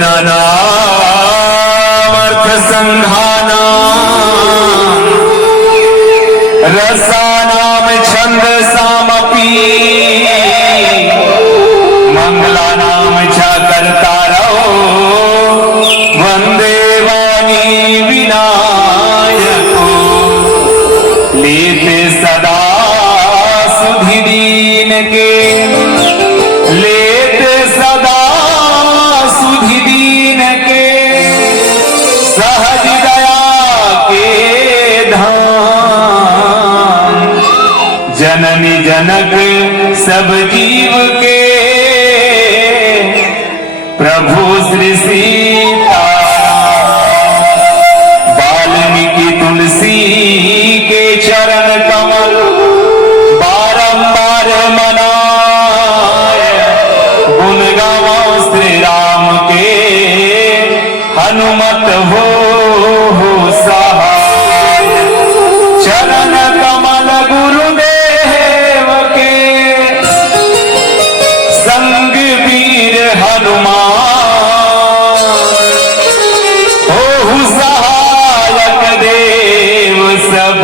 नानामर्थ संघाना रसानाम छंदसामपि मंगलानाम च कर्तारौ वंदे वाणी विनायको लेते सदा सुधि दीन के लेते सदा सुधि दीन के सहज दया के धाम जननी जनक सब जीव के प्रभु श्री सीताराम वाल्मीकि तुलसी के चरण कमल बारंबार मनाए गुण गावा श्री राम के हनुमत हो सहाय चरण कमल गुरुदेव के संग वीर हनुमान हो सहायक देव सब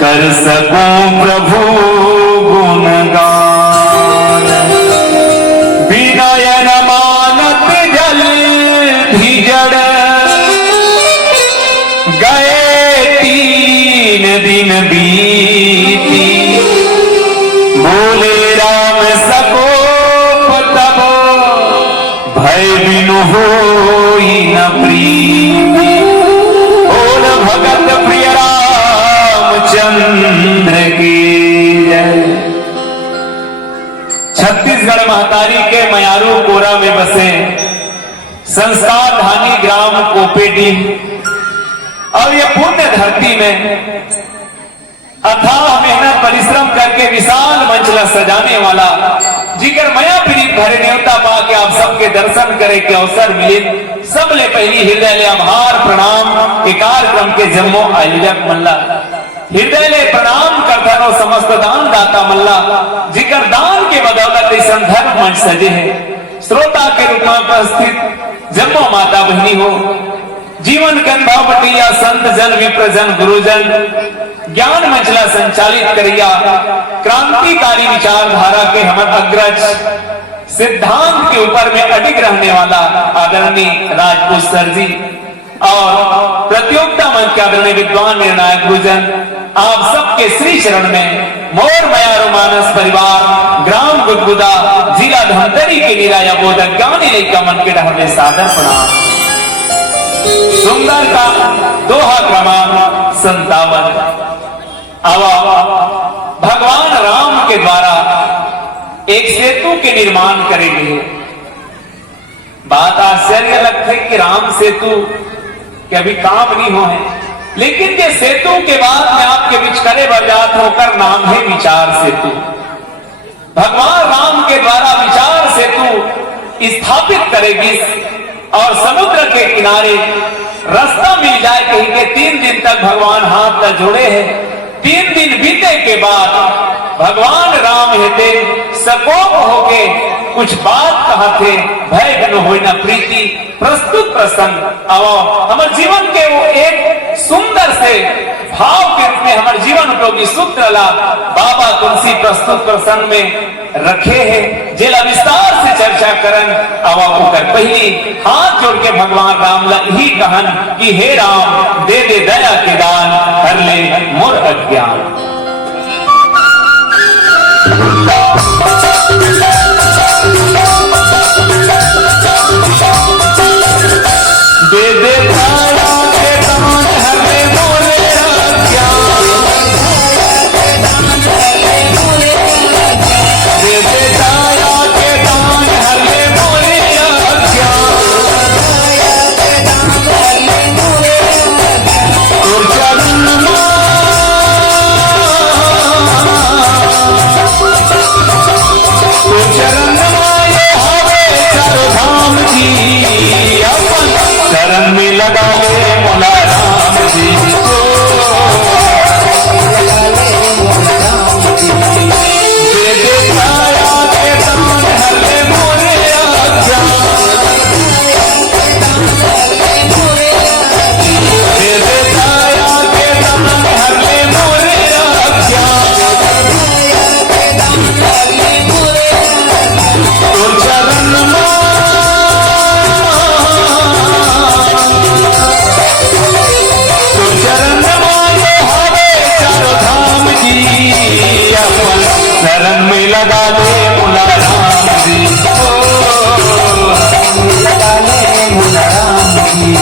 कर सको प्रभु गुणगान विनय न मानत जल धिजड़ गए 3 दिन बीती बोले राम सकोप तब भय बिनु होई न प्रीति बोल भगत प्रिय रामचंद्र की जय। छत्तीसगढ़ महतारी के मयारू कोरा में बसे संस्कार धानी ग्राम कोपेडी और ये पुण्य धरती में अथाह मेहनत परिश्रम करके विशाल मंचला सजाने वाला जिगर मया पीड़ित भरे न्योता पा के आप सबके दर्शन करे के अवसर मिले सबले पहली हृदय ले आभार प्रणाम के कार्यक्रम के जम्मो आयोजक मल्ला हृदय ले प्रणाम करथनो समस्त दान दाता मल्ला जिगर दान के बदौलत संधर्म मंच सजे है श्रोता के रूप में उपस्थित जम्मो माता बहनी हो जीवन के अनुभव बटिया संत जन विप्र जन गुरुजन ज्ञान मंचला संचालित करिया क्रांतिकारी विचारधारा के हम अग्रज सिद्धांत के ऊपर में अडिग रहने वाला आदरणीय राजपूत सर जी और प्रतियोगिता मंच के आदरणीय विद्वान निर्णायक गुरुजन आप सबके श्री चरण में मोर मयारू मानस परिवार ग्राम गुदगुदा जिला धमतरी के निराया बोधक ज्ञानी लेखा मन के डहर सादर प्रणाम। सुंदर का दोहा क्रमांक 57 भगवान राम के द्वारा एक सेतु के निर्माण करेंगे। बात आश्चर्य लगती है कि राम सेतु के अभी काम नहीं हो है लेकिन ये सेतु के बाद में आपके बीच करे बरजात होकर नाम है विचार सेतु। भगवान राम के द्वारा विचार सेतु स्थापित करेगी और समुद्र के किनारे रास्ता मिल जाए कहीं के 3 दिन तक भगवान हाथ तक जोड़े हैं 3 दिन बीते के बाद भगवान राम हेते सकोप होके कुछ बात कहा थे भय न होई न प्रीति प्रस्तुत प्रसंग आओ हमारे जीवन के वो एक सुंदर से भाव के रूप में हमारे जीवन उपयोगी सूत्र ला बाबा तुलसी प्रस्तुत प्रसंग में रखे हैं जिला विस्तार से चर्चा करन आवा होकर पहली हाथ जोड़ के भगवान राम ही कहन कि हे राम दे दे दया के दान कर ले मोर अज्ञान। दे दे दया के दान हर ले मोर अज्ञान दे दे दया के दान हर ले मोर चरण में लगा ले शरण में लगा ले मुला राम जी, लगा ले मुला राम जी।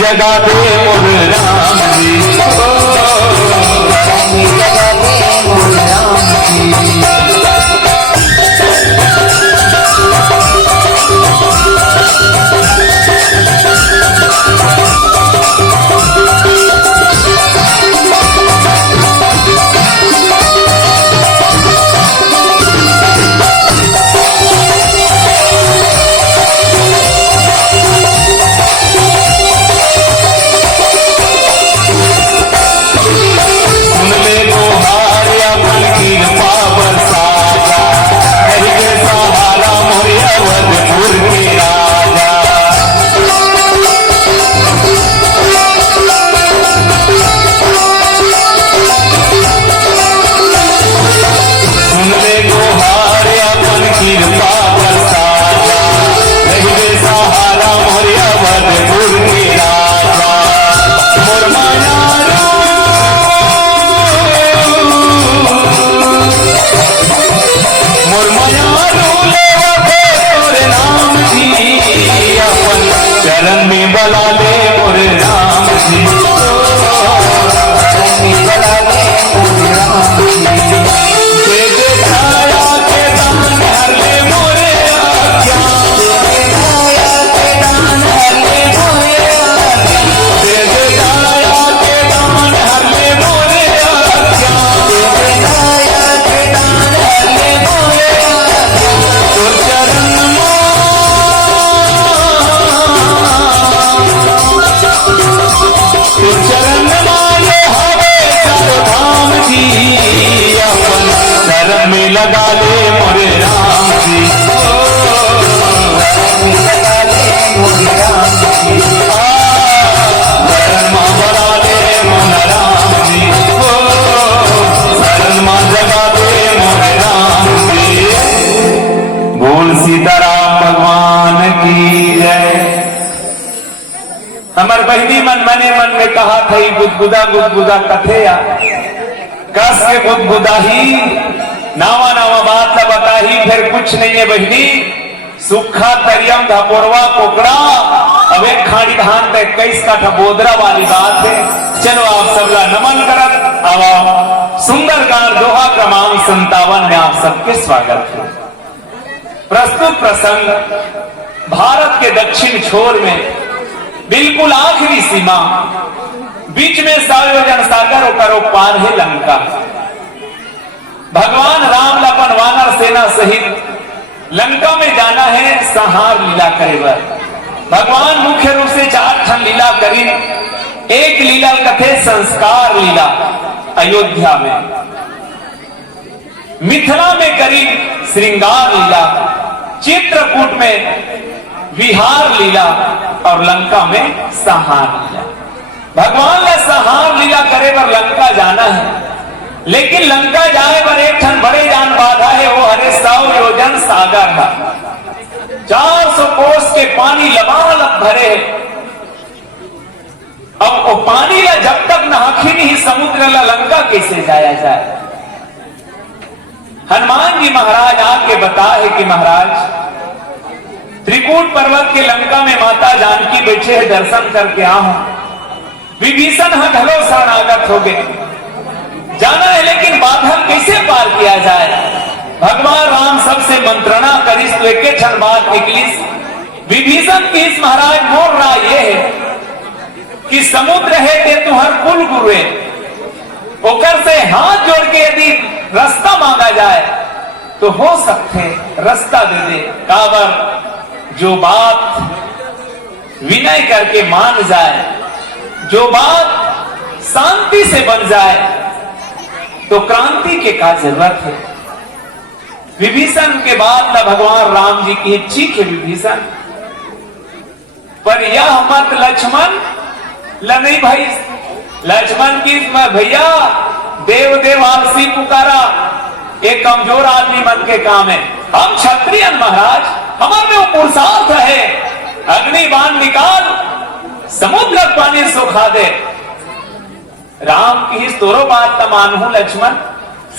जगा दे मोर राम जी, जगा दे मोर राम जी। शरण में बला ले मोर राम जी, लगा ले मोर राम जी। दे दे छाया के दान हर ले मोरे आज्ञा, छाया के दान हर ले मोरे आज्ञा, दे दे छाया के दान हर ले मोरे आज्ञा, छाया के दान हर ले मोरे आज्ञा। तो चरण मानो हवे चार धाम जी, अपन शरण में लगा ले मोरे राम जी, लगा ले मोर राम जी। शरण मां बड़ा ले मोर राम जी, शरण मां जगा दे मोर राम जी। बोल सीताराम भगवान की जय। हमार बहनी मन मने मन में कहा थी गुदगुदा कथेया कस के गुदगुदा ही नावा नावा बात ला बताही, फिर कुछ नहीं है बहनी, सुखा तरियम धपोरवा कोकड़ा अब एक खाड़ी धान पे 21 काठा बोदरा वाली बात है। चलो आप सबला नमन करत अब सुंदर गान दोहा क्रमांक 57 में आप सबके स्वागत है। प्रस्तुत प्रसंग भारत के दक्षिण छोर में बिल्कुल आखिरी सीमा, बीच में सार्वजन सागर और पार है लंका। भगवान राम लपन वानर सेना सहित लंका में जाना है संहार लीला करे बर। भगवान मुख्य रूप से 4 ठन लीला करी। एक लीला कथे संस्कार लीला अयोध्या में, मिथिला में करी श्रृंगार लीला, चित्रकूट में विहार लीला और लंका में संहार लीला। भगवान ने संहार लीला करे पर लंका जाना है, लेकिन लंका जाए पर एक ठन बड़े जान बाधा है, वो हरे 100 योजन सागर का 400 कोस के पानी लबालब भरे। अब वो पानी ला जब तक नहाखी नहीं समुद्र ला लंका कैसे जाया जाए। हनुमान जी महाराज आके बता है कि महाराज त्रिकूट पर्वत के लंका में माता जानकी बैठे है, दर्शन करके आऊं। विभीषण हलो शरणागत हो गए, जाना है लेकिन बाधल कैसे पार किया जाए। भगवान राम सबसे मंत्रणा करिस तो एक क्षण बात निकलिस। विभीषण की इस महाराज मोर राय ये है कि समुद्र है ते तुहर कुल गुरुए, ओकर से हाथ जोड़ के यदि रास्ता मांगा जाए तो हो सकते रास्ता दे दे। काबर जो बात विनय करके मान जाए, जो बात शांति से बन जाए तो क्रांति के का जरूरत है। विभीषण के बाद न भगवान राम जी की चीख है विभीषण पर यह मत लक्ष्मण ल नहीं भाई। लक्ष्मण की भैया देव देव आलसी पुकारा, एक कमजोर आदमी मन के काम है। हम क्षत्रिय महाराज, हमारे में वो पुरुषार्थ है, अग्नि बाण निकाल समुद्र पानी सुखा दे। राम की इस तोरो बात न मानू लक्ष्मण,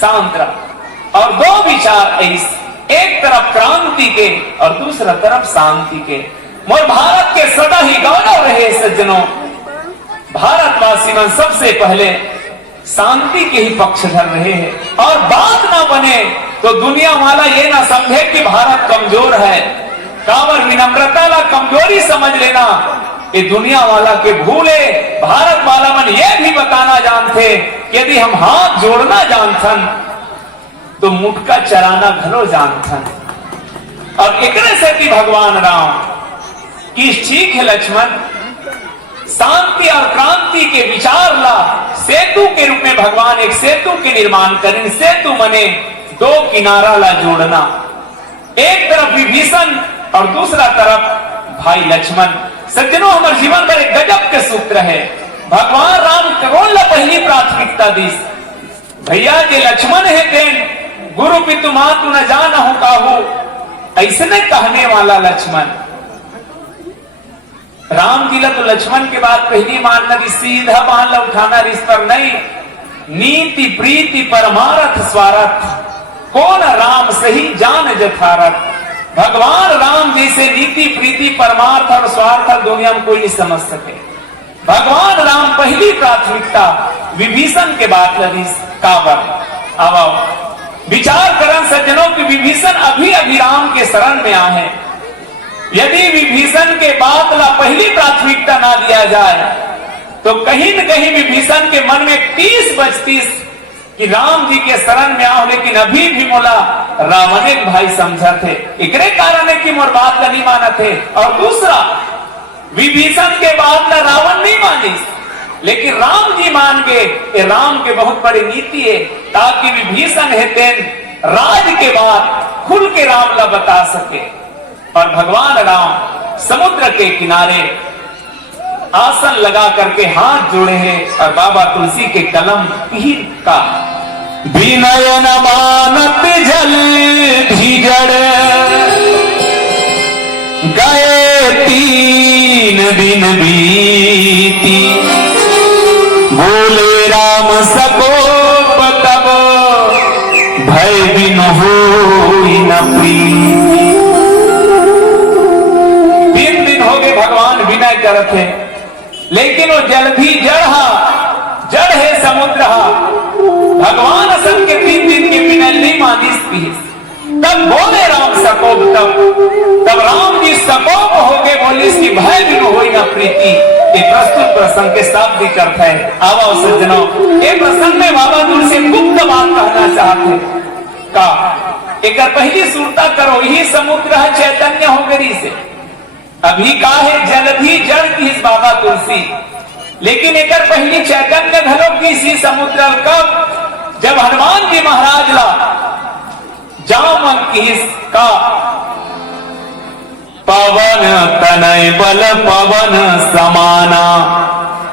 शांत रह। और दो विचार ऐस, एक तरफ क्रांति के और दूसरा तरफ शांति के। मोर भारत के सदा ही गौरव रहे सज्जनों, भारतवासी में सबसे पहले शांति के ही पक्षधर रहे हैं। और बात ना बने तो दुनिया वाला ये ना समझे कि भारत कमजोर है। काबर विनम्रता ला कमजोरी समझ लेना, ये दुनिया वाला के भूले। भारत वाला मन ये भी बताना जानते कि यदि हम हाथ जोड़ना जानथन तो मुटका चराना घरो जानथन। और एकरे से भी भगवान राम की चीख है लक्ष्मण, शांति और क्रांति के विचार ला सेतु के रूप में भगवान एक सेतु के निर्माण करें। सेतु मने दो किनारा ला जोड़ना, एक तरफ विभीषण और दूसरा तरफ भाई लक्ष्मण। सज्जनों हमारे जीवन पर एक गजब के सूत्र है। भगवान राम करोल ला पहली प्राथमिकता दी, भैया जे लक्ष्मण है तेन गुरु पितु मातु न जान हो काहू, ऐसने कहने वाला लक्ष्मण। राम जी ला तो लक्ष्मण के बाद पहली मानना कि सीधा बांध ला उठाना रिश्ता नहीं, नीति प्रीति परमारथ स्वार्थ कौन राम सही जान जथारथ। भगवान राम जैसे नीति प्रीति परमार्थ और स्वार्थ दुनिया में कोई नहीं समझ सके। भगवान राम पहली प्राथमिकता विभीषण के बाद लगी काबर। अब विचार करें सज्जनों की विभीषण अभी अभी राम के शरण में आए हैं। यदि विभीषण के बाद ला पहली प्राथमिकता ना दिया जाए तो कहीं न कहीं विभीषण के मन में 30 बचतीस कि राम जी के शरण में आओ, लेकिन अभी भी मोला रावण एक भाई समझा थे, एकरे कारण है कि मोर बात नहीं माना थे। और दूसरा विभीषण के बाद ला रावण नहीं मानी, लेकिन राम जी मान गए। ये राम के बहुत बड़ी नीति है ताकि विभीषण है तेन राज के बाद खुल के राम ला बता सके। और भगवान राम समुद्र के किनारे आसन लगा करके हाथ जोड़े हैं और बाबा तुलसी के कलम पीर का विनय न मानत जल भीजड़ गए 3 दिन बीती, बोले राम सकोप तब भय बिन होई न प्रीति। 3 दिन हो गए भगवान विनय करत है, लेकिन वो जल भी जड़ है समुद्र। भगवान असल के 3 दिन के विनय नहीं मानी। तब बोले राम सकोप तब राम जी सकोप हो गए, बोली कि भय बिन होई न प्रीति। ये प्रस्तुत प्रसंग के शाब्दिक अर्थ है। आओ सज्जनों, ये प्रसंग में बाबा तुलसी गुप्त बात कहना चाहते का एक पहली सुरता करो, यही समुद्र है चैतन्य हो गरी से। अभी का है जल भी जड़ की बाबा तुलसी, लेकिन एक पहली चैतन्य घलो की सी समुद्र कब जब हनुमान जी महाराज ला जामन की का पवन तनय बल पवन समाना,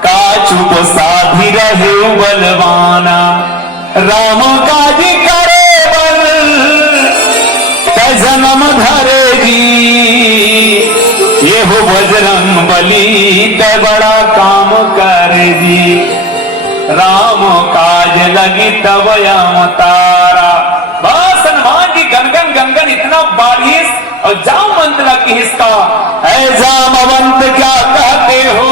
का चुप साधी रहे बलवाना। राम काज करे बल जन्म धरे जी, ये हो बजरंग बली ते बड़ा काम करे जी। राम काज लगी तब तारा। बस हनुमान जी गनगन गनगन इतना बारिश और जामवंत लग इसका, ऐ जामवंत क्या कहते हो,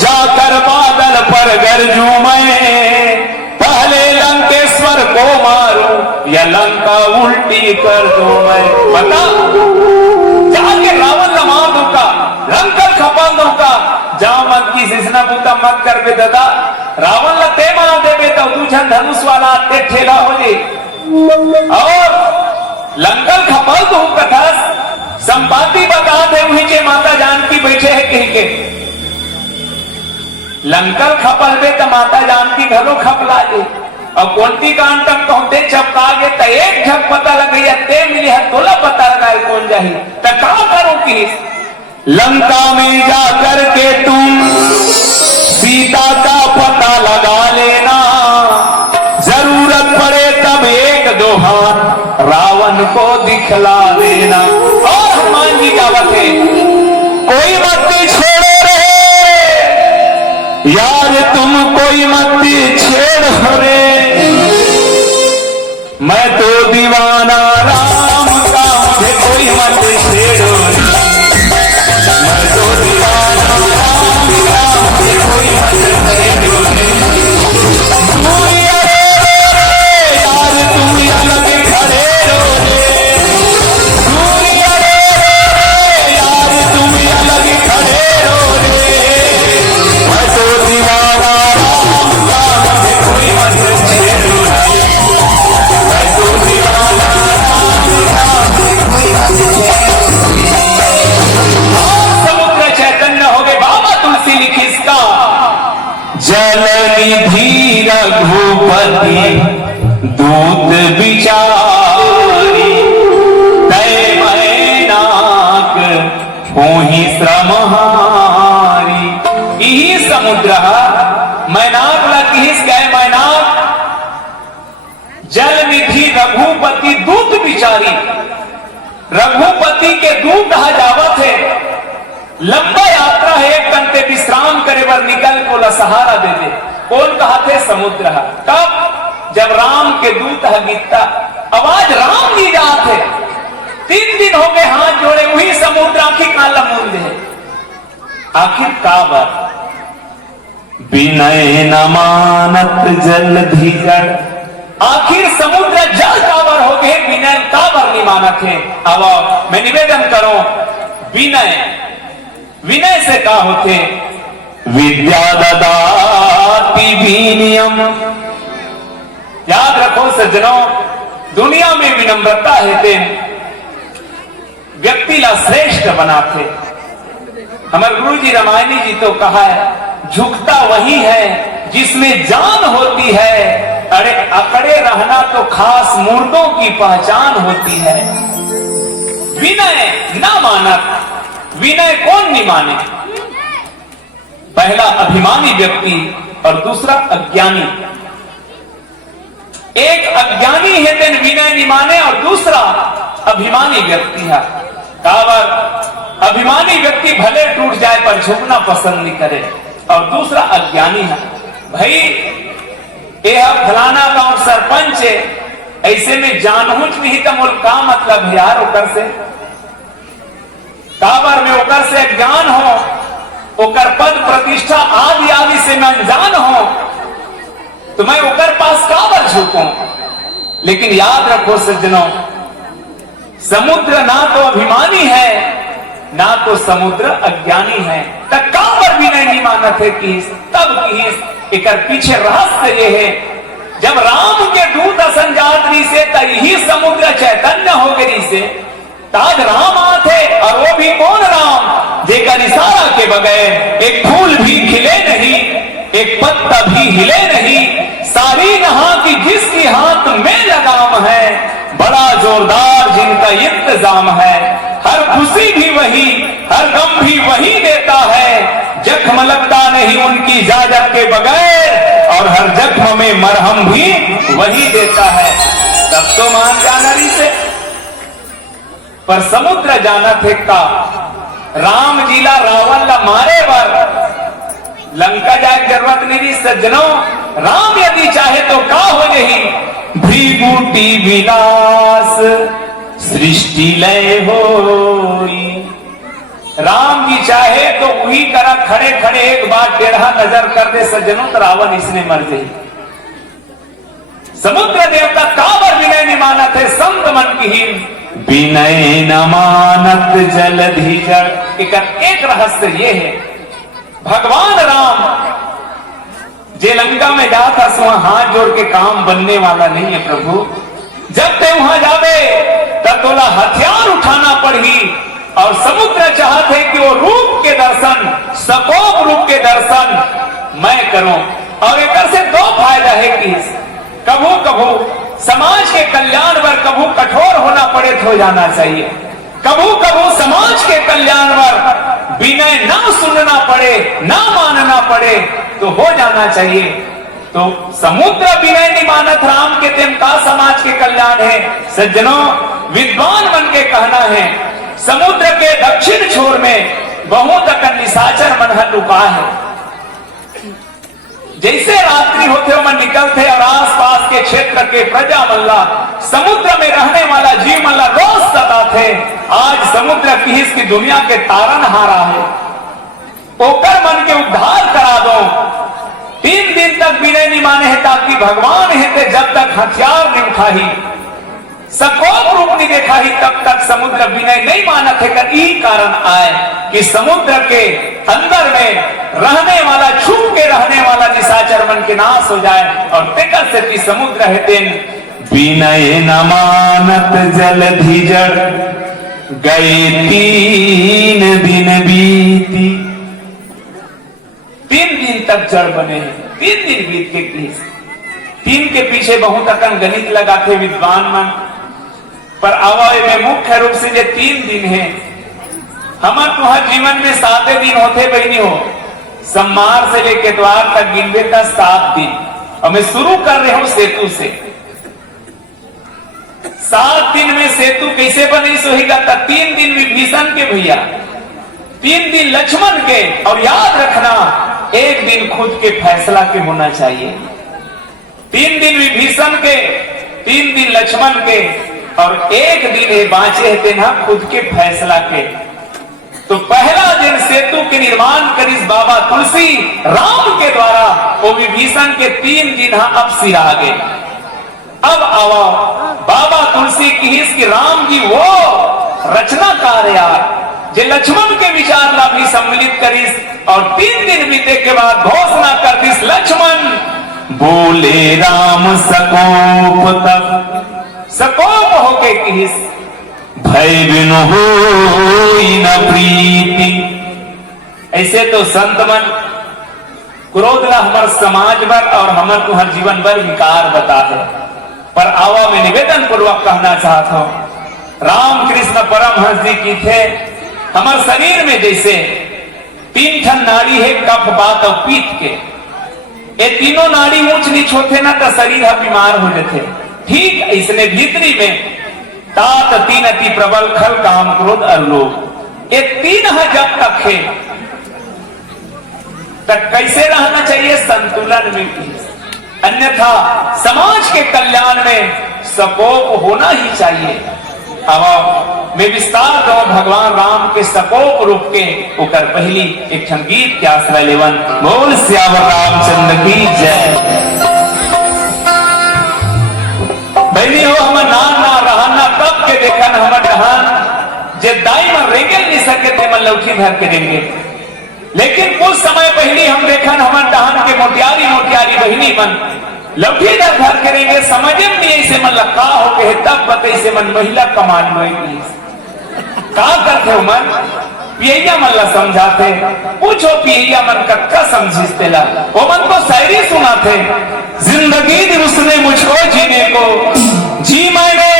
जाकर बादल पर गरजूं मैं, पहले लंकेश्वर को मारूं या लंका उल्टी कर दूं मैं। बता, जाके रावण ला मार दूंगा, लंका खपा दूंगा। जामवंत की सिसना पुता मत कर बे दादा, रावण ला ते मार देबे तो तुझन धनुष वाला ते ठेला हो जे, और लंका खपा दू कथा संपाति बता दे वही जे माता जानकी बैठे है कहीं के। लंकर खपल बे तो माता जानकी घरो खपला जे, और कोंती कांड तक कहते चपका गे तो एक झक पता लग गई ते मिली है तोला पता लगाए कौन जाही, तो क्या करो कि लंका में जाकर के तुम सीता का पता लगा लेना, जरूरत पड़े तब एक दो हाथ रावण को दिखला देना। और हनुमान जी का वत है, कोई मत छोड़ो रे यार तुम, कोई मत छेड़ो रे, मैं तो दीवाना राम का, मुझे कोई मत छेड़ो रे, मैं तो दीवाना राम का, मुझे कोई मत छेड़ो रे। यार तुम अलग खड़े रो रे, यार तुम अलग खड़े रो रे, मैं तो दीवाना राम का, मुझे कोई मत छेड़ो रे, मैं तो दीवाना राम का, मुझे कोई मत छेड़ो रे। समुद्र चैतन्य हो गए, बाबा तुलसी लिखी इसका, जल निधि रघुपति दूत बिचारी, तय मैनाक होहि श्रमहारी। यही समुद्र मैनाक लगिस गए, मैनाक जल निधि रघुपति दूत बिचारी, रघुपति के दूत जावत है, लंबा यात्रा है, एक घंटे विश्राम करे बर निकल को ला सहारा दे दे। कौन कहा थे? समुद्र। कब? जब राम के दूत है गीता, आवाज राम जी जात है, 3 दिन हो गए हाथ जोड़े, वही समुद्र आखिर काला मूंद है। आखिर काबर विनय न मानत जल धीजड़, आखिर समुद्र जल काबर हो गए, विनय काबर नहीं मानत है। अब मैं निवेदन करूं, विनय, विनय से का होते? विद्या ददाति विनियम। याद रखो सज्जनों, दुनिया में विनम्रता है ते व्यक्ति ला श्रेष्ठ बनाते। हमारे गुरु जी रामायणी जी तो कहा है, झुकता वही है जिसमें जान होती है, अरे अकड़े रहना तो खास मुर्दों की पहचान होती है। विनय ना मानत, विनय कौन नहीं माने? पहला अभिमानी व्यक्ति और दूसरा अज्ञानी। एक अज्ञानी है तेन विनय नहीं माने, और दूसरा अभिमानी व्यक्ति है। कावर अभिमानी व्यक्ति भले टूट जाए पर झुकना पसंद नहीं करे, और दूसरा अज्ञानी है। भाई यह फलाना गांव सरपंच है, ऐसे में जानबूझ नहीं तो मोल का मतलब है यार ओकर से? काबर में ओकर से अज्ञान हो, ओकर पद प्रतिष्ठा आदि आदि से मैं अनजान हो, तो मैं ओकर पास काबर झुकूं? लेकिन याद रखो सज्जनों, समुद्र ना तो अभिमानी है, ना तो समुद्र अज्ञानी है। तब काबर भी नहीं मानत है कि तब की एकर पीछे रहस्य ये है, जब राम के दूत असंजातरी से तही समुद्र चैतन्य हो गई से ताज राम आते, और वो भी कौन राम? जेकर इशारा के बगैर एक फूल भी खिले नहीं, एक पत्ता भी हिले नहीं, सारी नहा की जिसकी हाथ में लगाम है, बड़ा जोरदार जिनका इंतजाम है, हर खुशी भी वही, हर गम भी वही देता है, जख्म लगता नहीं उनकी इजाजत के बगैर, और हर जख्म में मरहम भी वही देता है। तब तो मान जाना रही से, पर समुद्र जाना थे का राम जीला रावण ला मारे बर लंका जाए जरूरत नहीं सज्जनों। राम यदि चाहे तो का हो नहीं, भृगुटी विलास श्री सृष्टि लय होई। राम जी चाहे तो वही करा खड़े खड़े एक बार टेढ़ा नजर कर दे सज्जनों तो रावण इसने मर जाए। समुद्र देवता काबर विनय न मानत है संत मन की हीन, विनय न मानत जलधि जड़। एक रहस्य ये है, भगवान राम जे लंका में जाता सो हाथ जोड़ के काम बनने वाला नहीं है प्रभु। जब ते वहां जावे तब तोला हथियार उठाना पड़ी और समुद्र चाहते कि वो रूप के दर्शन, सकोप रूप के दर्शन मैं करूं। और एक से दो फायदा है कि कभू कभू समाज के कल्याण पर कभू कठोर होना पड़े तो हो जाना चाहिए, कभू कभू समाज के कल्याण पर विनय ना सुनना पड़े ना मानना पड़े तो हो जाना चाहिए। तो समुद्र विनय नहीं मानत राम के तेम का समाज के कल्याण है। सज्जनों विद्वान मन के कहना है समुद्र के दक्षिण छोर में बहुत अकन निशाचर मन लुका है। जैसे रात्रि होते हो मन निकलते और आसपास के क्षेत्र के प्रजा मल्ला समुद्र में रहने वाला जीव मल्ला रोज सदा थे। आज समुद्र की इसकी दुनिया के तारन हारा है, ओकर मन के उद्धार करा दो। 3 दिन तक विनय नहीं माने है ताकि भगवान है जब तक हथियार नहीं उठाही, सकोप रूप नहीं देखा ही तब तक समुद्र विनय नहीं मानत है। कर यही कारण आए कि समुद्र के अंदर में रहने वाला छुप के रहने वाला निशाचर मन के नाश हो जाए। और तेकर से कि समुद्र है दिन विनय न मानत जलधि जड़, गए 3 दिन बीती। 3 दिन तक जड़ बने हैं, 3 दिन बीत के 3 के पीछे बहुत अकन गणित लगाते विद्वान मन, पर अवय में मुख्य रूप से ये 3 दिन है। हमारे तुम्हारे जीवन में 7 दिन होते बहनी हो, सोमवार से लेकर द्वार तक गिनवे का 7 दिन। और मैं शुरू कर रहा हूं सेतु से। 7 दिन में सेतु कैसे बनी सोहेगा? 3 दिन विभीषण के भैया, 3 दिन लक्ष्मण के, और याद रखना 1 दिन खुद के फैसला के होना चाहिए। 3 दिन विभीषण के, 3 दिन लक्ष्मण के, और 1 दिन है बांचे है ना खुद के फैसला के। तो पहला दिन सेतु के निर्माण करिस बाबा तुलसी राम के द्वारा, वो विभीषण के 3 दिन अब सिरा गए। अब आवा बाबा तुलसी की इसकी राम जी वो रचनाकार यार जे लक्ष्मण के विचार ला भी सम्मिलित करिस। और 3 दिन बीते के बाद घोषणा कर दिस लक्ष्मण बोले राम सकोप तब, सकोप होके किस भय बिन होई न प्रीति। ऐसे तो संत मन क्रोध ला हमार समाज पर और हमार तुम्हार जीवन पर विकार बता है। पर आवा में निवेदन पूर्वक कहना चाहता हूं, राम कृष्ण परमहंस जी की थे हमार शरीर में जैसे 3 ठन नाड़ी है, कफ बात और पीत के, ये तीनों नाड़ी ऊंच नीच होते ना तो शरीर बीमार हो जाते। ठीक इसने भीतरी में तात 3 अति प्रबल खल काम क्रोध और लोभ, ये 3 जब तक है तब कैसे रहना चाहिए? संतुलन में। अन्यथा समाज के कल्याण में सकोप होना ही चाहिए। अब मैं विस्तार दो भगवान राम के सकोप रूप के उकर पहली एक गीत के आश्रय लेवन। बोल श्यावर रामचंद्र की जय। बहनी हो हम ना रहना तब के देखन हम जहान जे दाई में रेंगल नहीं सके थे मन लौठी धर के देंगे। लेकिन कुछ समय पहले हम देखन हम डहान के मोटियारी मोटियारी बहनी मन लौठी धर करेंगे। समझे नहीं ऐसे मन लगा हो के तब बते से मन महिला कमांड में का करते हो मन पियैया मन ला समझाते। पूछो पियैया मन कक्का समझीते ला, वो मन को शायरी सुनाते। जिंदगी दी उसने मुझको जीने को, जी मैंने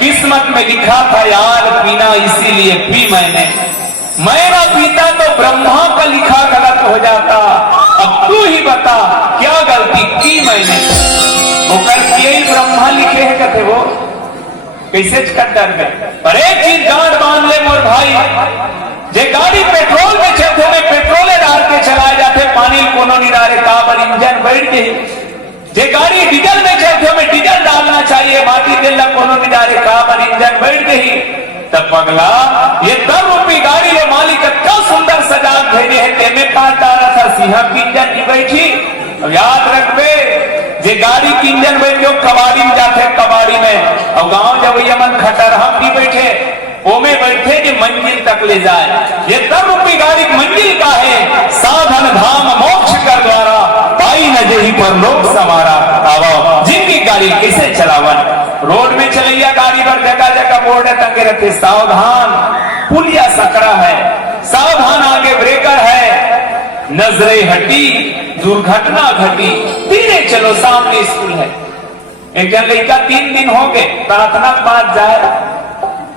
किस्मत में लिखा था यार पीना इसीलिए पी मैंने। मेरा पीता तो ब्रह्मा का लिखा गलत हो जाता, अब तू ही बता क्या गलती की मैंने। वो कर यही ब्रह्मा लिखे है कहते वो कैसे डर गए। पर एक चीज गांठ बांध ले मोर भाई, जे गाड़ी पेट्रोल में चलते में पेट्रोले डाल के चलाए जाते, पानी कोनो निरारे काबर इंजन बैठ गई। जे गाड़ी डीजल में चलते हमें डीजल डालना चाहिए, माटी दिल कोनो निजारे काम इंजन बैठ गई तब पगला ये 10 रुपये गाड़ी ले मालिक इतना सुंदर सजा भेजे है तेमे काट डाला था सिंह की इंजन की बैठी। अब याद रखबे जे गाड़ी की इंजन बैठ गयो कबाड़ी में जाते कबाड़ी में, और गांव जब ये मन खटर हम भी बैठे ओमे बैठे कि मंजिल तक ले जाए। ये 10 रुपये गाड़ी मंजिल का है, साधन धाम मोक्ष कर द्वारा पाई न जही पर लोक समारा। आवो जिनकी गाड़ी किसे चलावन, रोड में चलैया गाड़ी पर जगह जगह बोर्ड टंगे रहते सावधान, पुलिया सकरा है, सावधान आगे ब्रेकर है, नजरे हटी दुर्घटना घटी, धीरे चलो सामने स्कूल है। एक जन लड़का 3 दिन हो गए प्रार्थना के बाद जाए,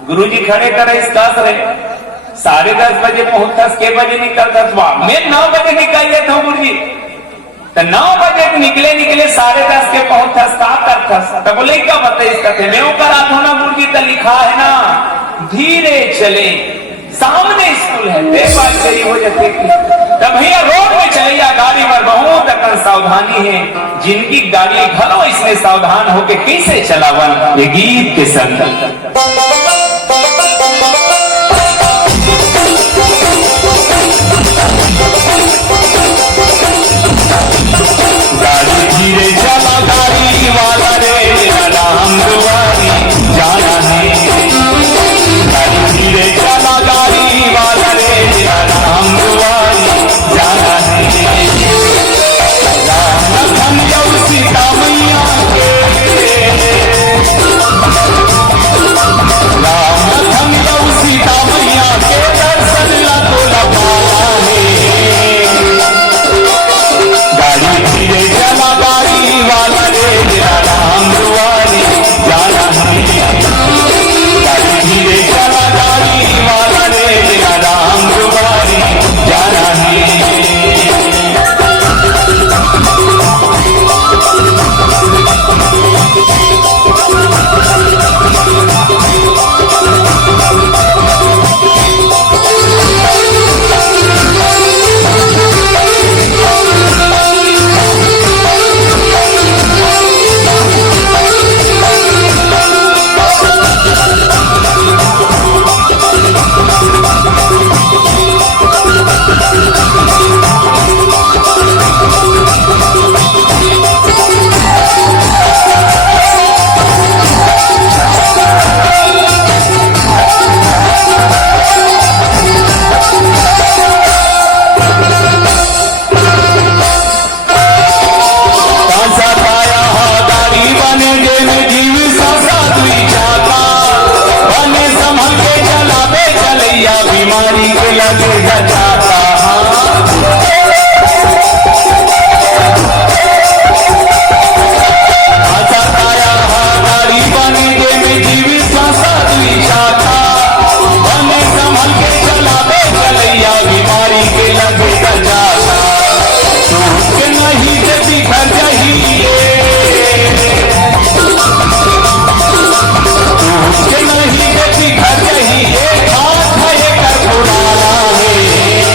गुरुजी खड़े करे इस 10 रहे 10:30 बजे पहुंचस के बजे निकल 10 मैं 9 बजे निकल जाता हूँ गुरुजी, तो 9 बजे निकले 10:30 के पहुंचस का करथस, तो बोले क्या बताइए कहते मैं करा था ना गुरुजी, तो लिखा है ना धीरे चले सामने स्कूल है, बात सही हो जाते तब भैया रोड में चलैया गाड़ी पर बहुत अकड़ सावधानी है, जिनकी गाड़ी भलो इसमें सावधान होके कैसे चलावन। ये गीत के संग गाड़ी धीरे चला गाड़ी वाला रे राम दुआरी जाना है, गाड़ी धीरे चला गाड़ी वाला रे राम दुआरी जाना है। राम लखन और सीता मैया के, राम लखन और सीता मैया के दर्शन ला तो लपाला है। गाड़ी धीरे चला गाड़ी वाला रे राम दुआरी जाना है, गाड़ी धीरे चला गाड़ी वाला रे राम दुआरी जाना है। बीमारी के लगे जाता गाड़ी बने गे में जीवित सांसा दुई जाता, बने संभल के चलावे चलैया बीमारी के लगे जाता। सोच नहीं जदी घर चाहिए, सोच नहीं जदी घर चाहिए, हाथ है कर बुलाना है।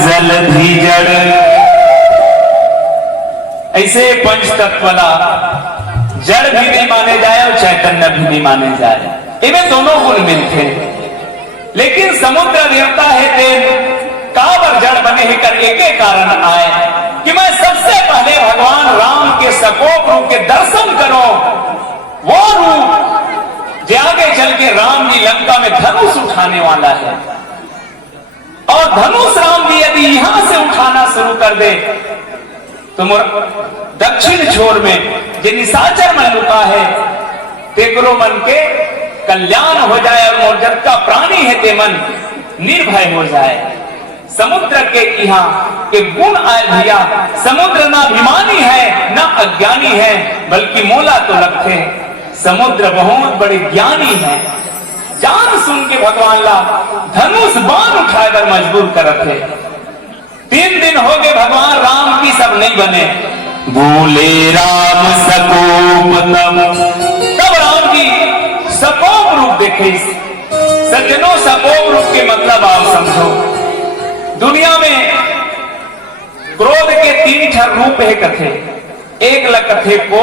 जल भी जड़। ऐसे पंच तत्व वाला जड़ भी नहीं माने जाए और चैतन्य भी नहीं माने जाए, इनमें दोनों गुण मिलते हैं। लेकिन समुद्र देवता है तेन कावर जड़ बने ही कर एक कारण आए कि मैं सबसे पहले भगवान राम के सकोप रूप के दर्शन करूं, वो रूप जो आगे चल के राम जी लंका में धनुष उठाने वाला है। और धनुष राम जी यदि यहां से उठाना शुरू कर दे तो दक्षिण छोर में जो निशाचर मन लुका है तेकरो मन के कल्याण हो जाए और मोर्जत का प्राणी है ते मन निर्भय हो जाए। समुद्र के यहाँ के गुण आए भैया, समुद्र ना अभिमानी है ना अज्ञानी है, बल्कि मोला तो लगते समुद्र बहुत बड़े ज्ञानी है। जान सुन के भगवान ला धनुष बाण उठाकर मजबूर करते। 3 दिन हो गए भगवान राम की सब नहीं बने। बोले राम सकोप तब राम जी सकोप रूप देखे। सज्जनों सकोप रूप के मतलब आप समझो, दुनिया में क्रोध के 3 ठर रूप है कथे। एक लकथे को,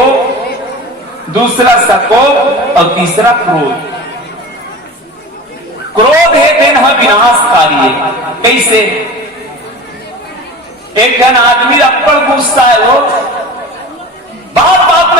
दूसरा सकोप और तीसरा क्रोध। क्रोध है दिन विनाशकारी है। कैसे? एक जन आदमी अप्पड़ गुस्सा है, वो बात बात में